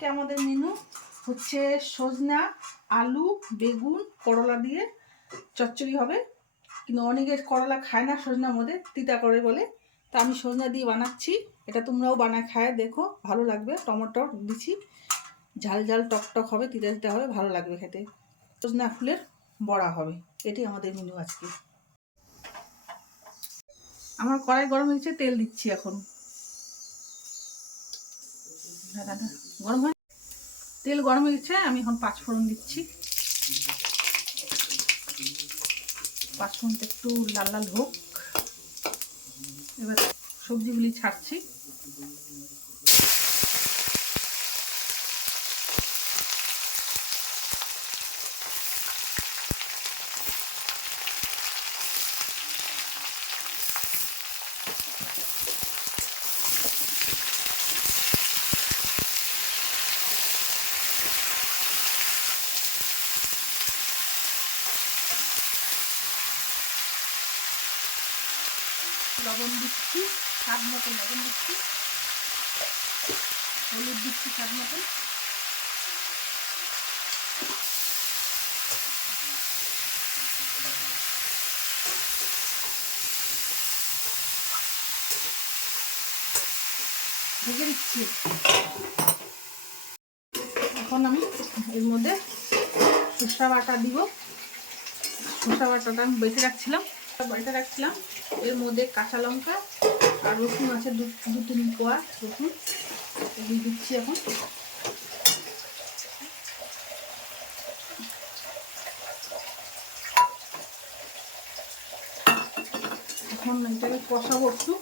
আজকে আমাদের মেনু হচ্ছে সজনা, আলু, বেগুন, করলা দিয়ে চচ্চড়ি হবে। কিন্তু অনেকে করলা খায় না সজনার মধ্যে, তিতা করে বলে। তা আমি সজনা দিয়ে বানাচ্ছি। এটা তোমরাও বানায় খায়, দেখো, ভালো লাগবে। টমেটো দিছি ঝাল ঝাল, টক টক হবে, তিতা তিতা হবে, ভালো লাগবে খেতে। সজনা ফুলের বড়া হবে। এটি আমাদের মেনু আজকে। আমার কড়াই গরম হয়েছে, তেল দিচ্ছি এখন। দাদা। গরম হয়। তেল গরম হয়ে গেছে, আমি এখন পাঁচ ফোড়ন দিচ্ছি। পাঁচ ফোড়নটা একটু লাল লাল হোক। এবার সবজিগুলি ছাড়ছি। লবণ দিচ্ছি, স্বাদ মতো লবণ দিচ্ছি। হলুদ দিচ্ছি স্বাদ মতো। ঢেকে দিচ্ছি। এখন আমি এর মধ্যে সর্ষা বাটা দিব। সর্ষা বাটাটা আমি বেটে রাখছিলাম। বেটে রাখছিলাম। এর মধ্যে কাঁচা লঙ্কা আর রসুন আছে, দু দু তিন কোয়া রসুন এগুলি দিচ্ছি এখন। এখন এটাকে কষাবো একটু।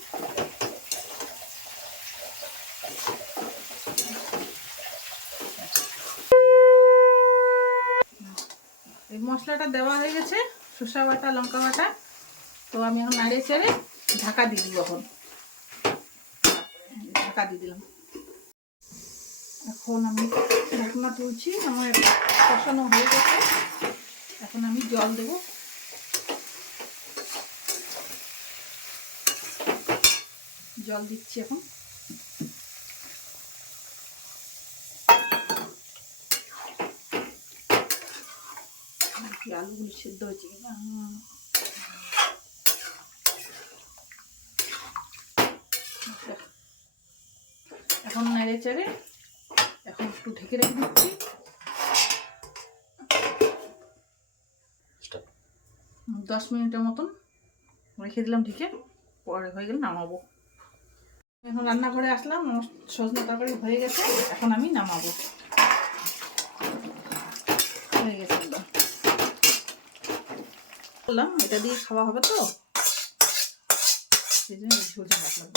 মশলাটা দেওয়া হয়ে গেছে শসা বাটা, লঙ্কা বাটা। তো আমি এখন নাড়িয়ে চেড়ে ঢাকা দিয়ে দিব এখন। ঢাকা দিয়ে দিলাম। এখন আমি ঢাকনা তুলছি, আমার কষানো হয়ে গেছে। এখন আমি জল দেব। জল দিচ্ছি এখন। আলুগুলি সেদ্ধ হয়েছে কিনা? এখন নেড়ে চেড়ে এখন একটু ঢেকে রেখে দিচ্ছি। দশ মিনিটের মতন রেখে দিলাম ঢেকে পরে হয়ে গেলে নামাবো। এখন রান্নাঘরে আসলাম সজনা তরকারি হয়ে গেছে এখন আমি নামাবো। হয়ে গেছে একদম। বললাম এটা দিয়ে খাওয়া হবে তো? সেই জন্য ঝোলটা রাখলাম